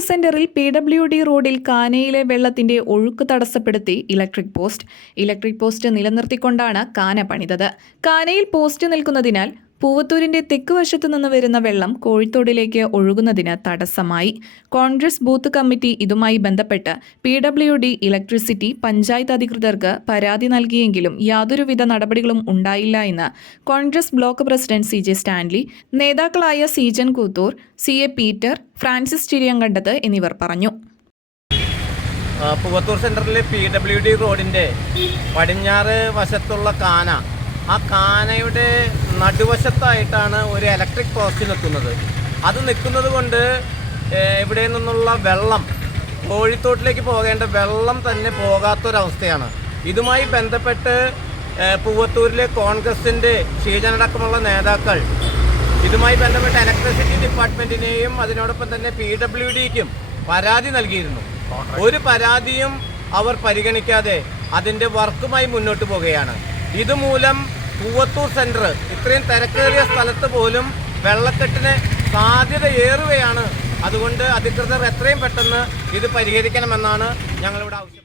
സെന്ററിൽ P W D റോഡിൽ കാനയിലെ വെള്ളത്തിന്റെ ഒഴുക്ക് തടസ്സപ്പെടുത്തി ഇലക്ട്രിക് പോസ്റ്റ്. ഇലക്ട്രിക് പോസ്റ്റ് നിലനിർത്തിക്കൊണ്ടാണ് കാന പണിതത്. കാനയിൽ പോസ്റ്റ് നിൽക്കുന്നതിനാൽ പൂവത്തൂരിന്റെ തെക്ക് വശത്തു നിന്ന് വരുന്ന വെള്ളം കോഴിത്തോടിലേക്ക് ഒഴുകുന്നതിന് തടസ്സമായി. കോൺഗ്രസ് ബൂത്ത് കമ്മിറ്റി ഇതുമായി ബന്ധപ്പെട്ട് P W D electricity panchayat അധികൃതർക്ക് പരാതി നൽകിയെങ്കിലും യാതൊരുവിധ നടപടികളും ഉണ്ടായില്ല എന്ന് Congress block president C J Stanley നേതാക്കളായ Seejan Koothur C A Peter Francis Chiriyankandath എന്നിവർ പറഞ്ഞു. പുവത്തൂർ സെന്ററിലെ പി ഡബ്ല്യു ഡി റോഡിന്റെ പടിഞ്ഞാറ് വശത്തുള്ള കാന ആ കാനയുടെ നടുവശത്തായിട്ടാണ് ഒരു ഇലക്ട്രിക് പോസ്റ്റ് നിൽക്കുന്നത്. അത് നിൽക്കുന്നത് കൊണ്ട് ഇവിടെ നിന്നുള്ള വെള്ളം കോഴിത്തോട്ടിലേക്ക് പോകേണ്ട വെള്ളം തന്നെ പോകാത്തൊരവസ്ഥയാണ്. ഇതുമായി ബന്ധപ്പെട്ട് പൂവത്തൂരിലെ കോൺഗ്രസിന്റെ ക്ഷീജനടക്കമുള്ള നേതാക്കൾ ഇതുമായി ബന്ധപ്പെട്ട് ഇലക്ട്രിസിറ്റി ഡിപ്പാർട്ട്മെന്റിനെയും അതിനോടൊപ്പം തന്നെ പി ഡബ്ല്യു ഡിക്കും പരാതി നൽകിയിരുന്നു. ഒരു പരാതിയും അവർ പരിഗണിക്കാതെ അതിന്റെ വർക്കുമായി മുന്നോട്ട് പോവുകയാണ്. ഇതുമൂലം പൂവത്തൂർ സെന്റർ ഇത്രയും തിരക്കേറിയ സ്ഥലത്ത് പോലും വെള്ളക്കെട്ടിന് സാധ്യത ഏറുകയാണ്. അതുകൊണ്ട് അധികൃതർ എത്രയും പെട്ടെന്ന് ഇത് പരിഹരിക്കണമെന്നാണ് ഞങ്ങളിവിടെ ആവശ്യം